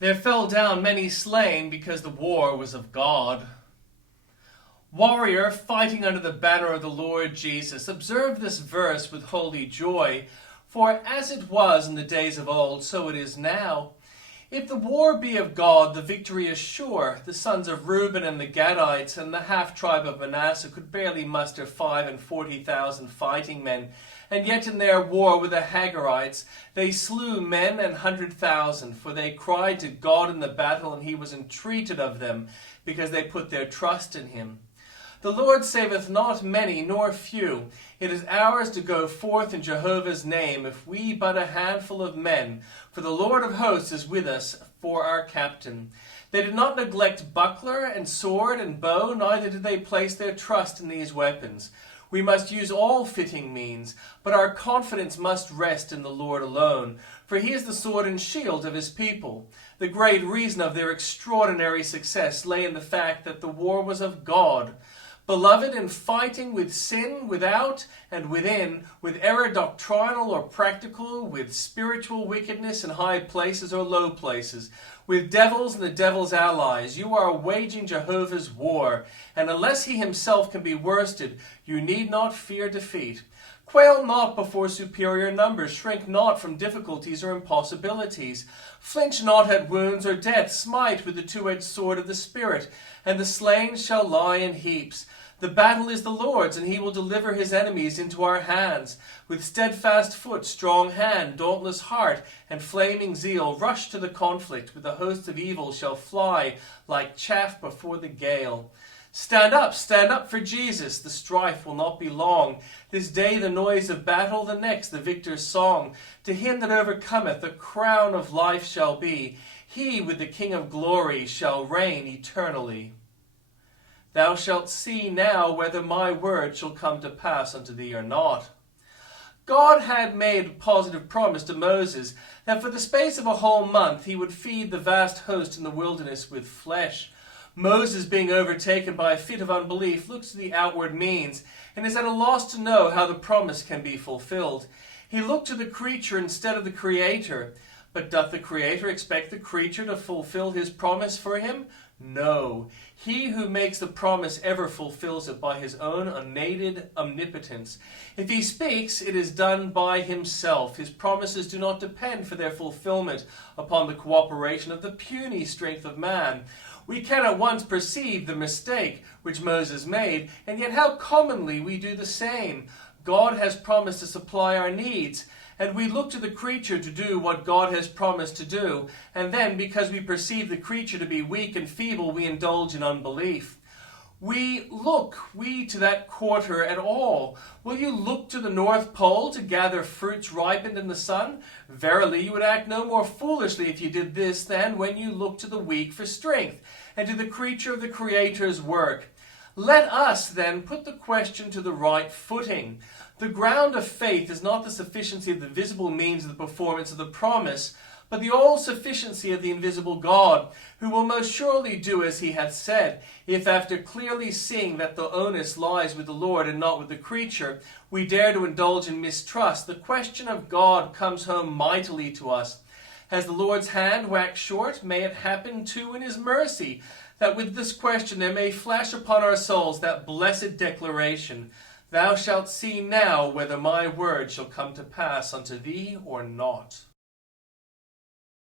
There fell down many slain because the war was of God. Warrior fighting under the banner of the Lord Jesus, observe this verse with holy joy, for as it was in the days of old, so it is now. If the war be of God, the victory is sure. The sons of Reuben and the Gadites and the half-tribe of Manasseh could barely muster 45,000 fighting men, and yet in their war with the Hagarites they slew men 100,000, for they cried to God in the battle, and he was entreated of them, because they put their trust in him. The Lord saveth not many nor few. It is ours to go forth in Jehovah's name, if we but a handful of men. For the Lord of hosts is with us for our captain. They did not neglect buckler and sword and bow, neither did they place their trust in these weapons. We must use all fitting means, but our confidence must rest in the Lord alone, for he is the sword and shield of his people. The great reason of their extraordinary success lay in the fact that the war was of God. Beloved, in fighting with sin without and within, with error doctrinal or practical, with spiritual wickedness in high places or low places, with devils and the devil's allies, you are waging Jehovah's war, and unless he himself can be worsted, you need not fear defeat. Quail not before superior numbers, shrink not from difficulties or impossibilities. Flinch not at wounds or death, smite with the two-edged sword of the Spirit, and the slain shall lie in heaps. The battle is the Lord's, and he will deliver his enemies into our hands. With steadfast foot, strong hand, dauntless heart, and flaming zeal, rush to the conflict, with the hosts of evil shall fly like chaff before the gale. Stand up for Jesus, the strife will not be long. This day the noise of battle, the next the victor's song. To him that overcometh the crown of life shall be. He with the King of glory shall reign eternally. Thou shalt see now whether my word shall come to pass unto thee or not. God had made a positive promise to Moses that for the space of a whole month he would feed the vast host in the wilderness with flesh. Moses, being overtaken by a fit of unbelief, looks to the outward means and is at a loss to know how the promise can be fulfilled. He looked to the creature instead of the Creator. But doth the Creator expect the creature to fulfill his promise for him? No. He who makes the promise ever fulfills it by his own unaided omnipotence. If he speaks, it is done by himself. His promises do not depend for their fulfillment upon the cooperation of the puny strength of man. We can at once perceive the mistake which Moses made, and yet how commonly we do the same. God has promised to supply our needs, and we look to the creature to do what God has promised to do, and then, because we perceive the creature to be weak and feeble, we indulge in unbelief. We to that quarter at all. Will you look to the North Pole to gather fruits ripened in the sun? Verily, you would act no more foolishly if you did this than when you look to the weak for strength, and to the creature of the Creator's work. Let us, then, put the question to the right footing. The ground of faith is not the sufficiency of the visible means of the performance of the promise, but the all-sufficiency of the invisible God, who will most surely do as he hath said, if after clearly seeing that the onus lies with the Lord and not with the creature, we dare to indulge in mistrust. The question of God comes home mightily to us. Has the Lord's hand waxed short? May it happen too in his mercy, that with this question there may flash upon our souls that blessed declaration, Thou shalt see now whether my word shall come to pass unto thee or not.